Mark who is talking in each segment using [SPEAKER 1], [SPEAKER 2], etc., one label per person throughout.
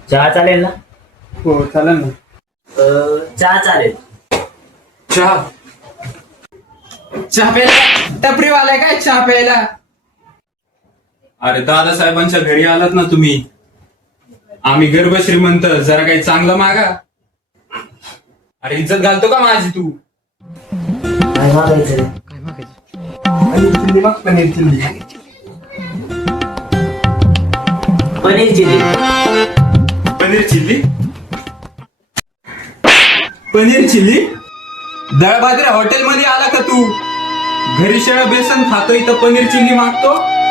[SPEAKER 1] चहा चालेल ना?
[SPEAKER 2] हो चालेल ना.
[SPEAKER 1] चहा चालेल.
[SPEAKER 2] चहा चहा प्यायला टपरीवाला आहे काय चहा प्यायला?
[SPEAKER 3] अरे दादासाहेबांच्या घरी आलात ना तुम्ही. आम्ही गर्भ श्रीमंत, जरा काही चांगलं मागा. अरे इज्जत घालतो का माझी तू?
[SPEAKER 1] काय मागायचं?
[SPEAKER 2] पनीर चिल्ली मग paneer chilli.
[SPEAKER 1] Paneer chilli.
[SPEAKER 3] Paneer chilli? Paneer chilli? दळबाद्रे हॉटेलमध्ये आला का तू? घरी शेळ बेसन खातो, इथं पनीर चिल्ली मागतो.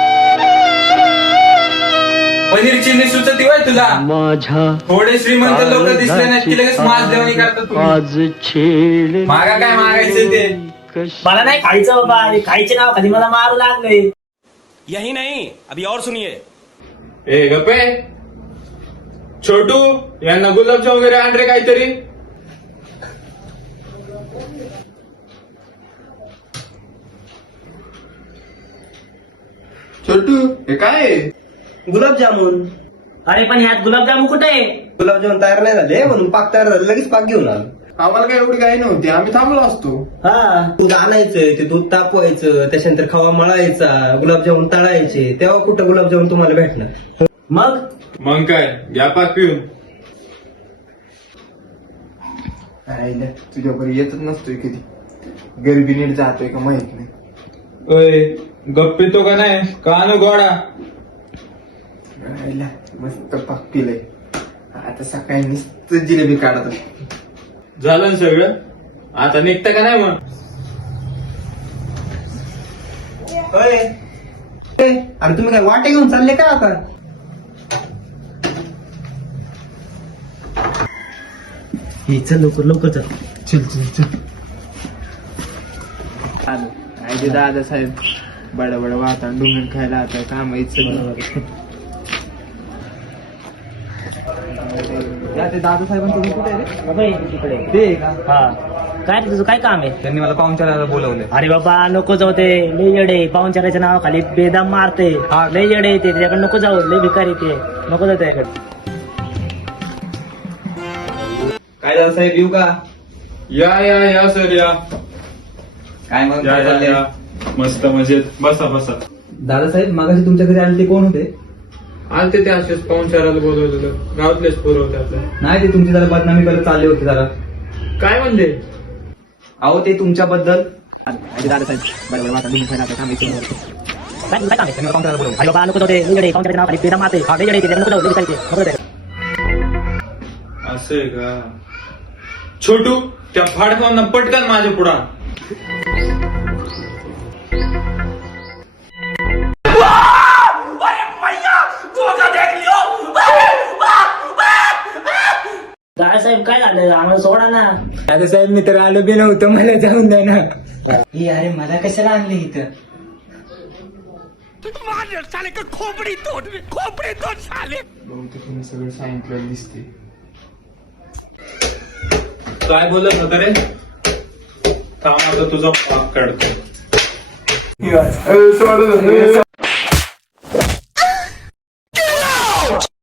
[SPEAKER 3] पनीर चिल्ली सुचती होय तुला? थोडे श्रीमंत लोक दिसले नाही की लगेच मास देवणी करतात तुम्ही. मागा काय मागायचं ते?
[SPEAKER 1] मला नाही खायचं बाबा, खायचे नाव खाली मला मारू लागले.
[SPEAKER 4] यही नहीं, अभी और सुनिए.
[SPEAKER 3] ए गप्पे, छोटू यांना गुलाबजाम वगैरे आण रे काहीतरी.
[SPEAKER 2] छोटू हे काय?
[SPEAKER 5] गुलाबजामुन.
[SPEAKER 1] अरे पण ह्यात गुलाबजामुन कुठे आहे?
[SPEAKER 5] गुलाबजामुन तयार नाही झाले म्हणून पाक तयार झाले, लगेच पाक घेऊन आलो.
[SPEAKER 2] आम्हाला काय एवढी काही नव्हती, आम्ही थांबलो असतो.
[SPEAKER 1] हा,
[SPEAKER 5] दूध आणायचं, ते दूध तापवायचं, त्याच्यानंतर खवा मळायचा, गुलाबजामुन तळायचे, तेव्हा कुठं गुलाबजामुन तुम्हाला भेटणार.
[SPEAKER 1] मग
[SPEAKER 3] काय घ्या पाक पिऊन.
[SPEAKER 2] आईला तुझ्याकडे येतच नसतोय कधी. गरिबी नीट जातोय का माहित नाही.
[SPEAKER 3] ओय गप्पी तो का नाही कान गोडा.
[SPEAKER 2] आईला मस्त पाक पिलंय. आता सकाळी नुसतं जिलेबी काढत.
[SPEAKER 3] झालं ना सगळं? आता निघतं का नाही मग?
[SPEAKER 5] होय. अरे तुम्ही काय वाटे घेऊन चालले का आता? हे चल लवकर लवकर चल.
[SPEAKER 2] चल चल चल. आलो आयचे दादा साहेब बडा बडा वाहता डुंगण खायला आता काम आहे सगळं. ते दादा साहेबांचं कुठे आहे रे?
[SPEAKER 1] बाबा ये तिकडे.
[SPEAKER 2] ते का?
[SPEAKER 1] हा, काय रे तुझं काय काम आहे?
[SPEAKER 2] त्यांनी मला पाहुणचाराला बोलवले.
[SPEAKER 1] अरे बाबा नको जाऊ, ते लय येडे पाहुणचाराच्या नावाखाली बेदाम मारते.
[SPEAKER 2] हा.
[SPEAKER 1] लय येडे येते त्याच्याकडे, नको जाऊ, लय भिकारी ते, नको जाऊ त्याच्याकडे.
[SPEAKER 5] काय दादा साहेब येऊ का?
[SPEAKER 3] या सर या.
[SPEAKER 5] काय मग
[SPEAKER 3] या या या. मस्त मजेत. बसा बसा.
[SPEAKER 5] दादा साहेब मागाशी तुमच्या घरी आले ते कोण होते?
[SPEAKER 3] आलते ते असेच पाहुणचाराला बोलवलेलं, गावातलेच पोरं होते आपल्या.
[SPEAKER 5] नाही, ते तुमची जरा बदनामी करत चालले होते जरा.
[SPEAKER 3] काय म्हणले?
[SPEAKER 5] अहो ते तुमच्याबद्दल.
[SPEAKER 2] दादा साहेब बडा बडा वाहता डुंगण खायला आता काम आहे सगळं.
[SPEAKER 1] काय तुझं काय काम आहे?
[SPEAKER 2] त्यांनी मला पाहुणचाराला बोलवलं.
[SPEAKER 1] अरे बाबा नको जाऊ, ते लय येडे पाहुणचाराच्या नावाखाली बेदाम मारते. लय येडे येते त्याच्याकडे, नको जाऊ, लय भिकारी ते, नको जाऊ त्याच्याकडे.
[SPEAKER 3] असं आहे का? छोटू त्या फाडकांना पटकन माझ्या पुढा.
[SPEAKER 1] दादासाहेब काय झालं, आम्हाला सोडा ना.
[SPEAKER 2] दादा साहेब मी तर आलो बी नव्हतं, मला जाऊन द्या ना.
[SPEAKER 5] अरे मला कशाला आणले इथं?
[SPEAKER 2] बहुतेक तुम्ही सगळं सांगितलं दिसते.
[SPEAKER 3] काय बोलत होता रे? थांब आता तुझा पाक काढतो.